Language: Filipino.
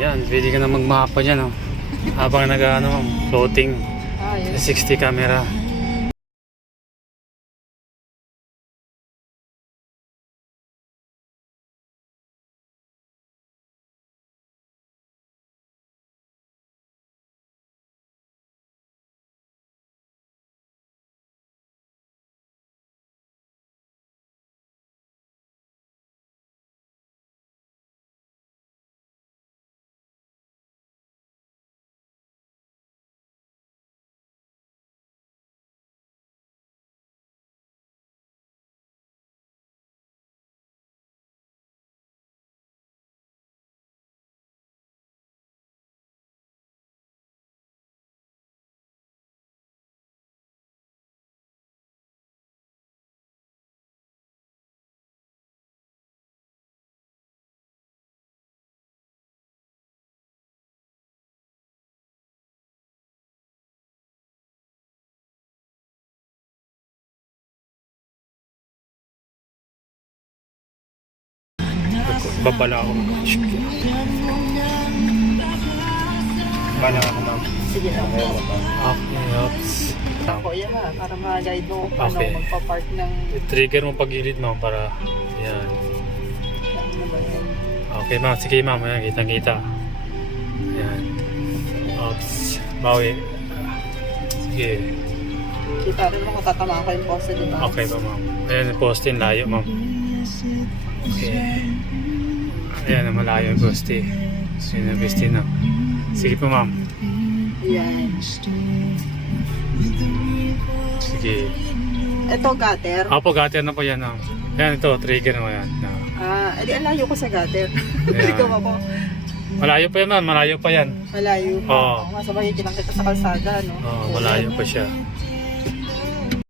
Yan, pwede ka na magmapa dyan, oh. Habang nag-ano, floating. Yun. 60 camera. Babala ako. Babala ako, ma'am. Sige na po. Okay, oops. Ako yan para ma-guide mo kung Okay. paano magpa-park ng... Trigger mo pagilid, ma'am, para yan. Ano ba yan? Okay, ma'am. Sige, ma'am. Ayan, kitang-kita. Ayan. Oops. Bawi. Sige. Kita rin mo kung tatama ko yung poste, di ba? Okay pa, ma'am. Ayan, yung poste. Layo, ma'am. Okay. Ayan, malayo yung poste. Ayan, yung poste na. Sige po, ma'am. Yan. Sige. Ito, gutter. Opo, gutter na po yan, ma'am. Ayan, ito. Trigger mo yan. Edi ang layo ko sa gutter. Ayan. Ikaw ako. Malayo pa yan, ma'am. Malayo pa yan. Malayo pa. Oo. Masabay kitang kita sa kalsada, no? Oo, malayo pa siya.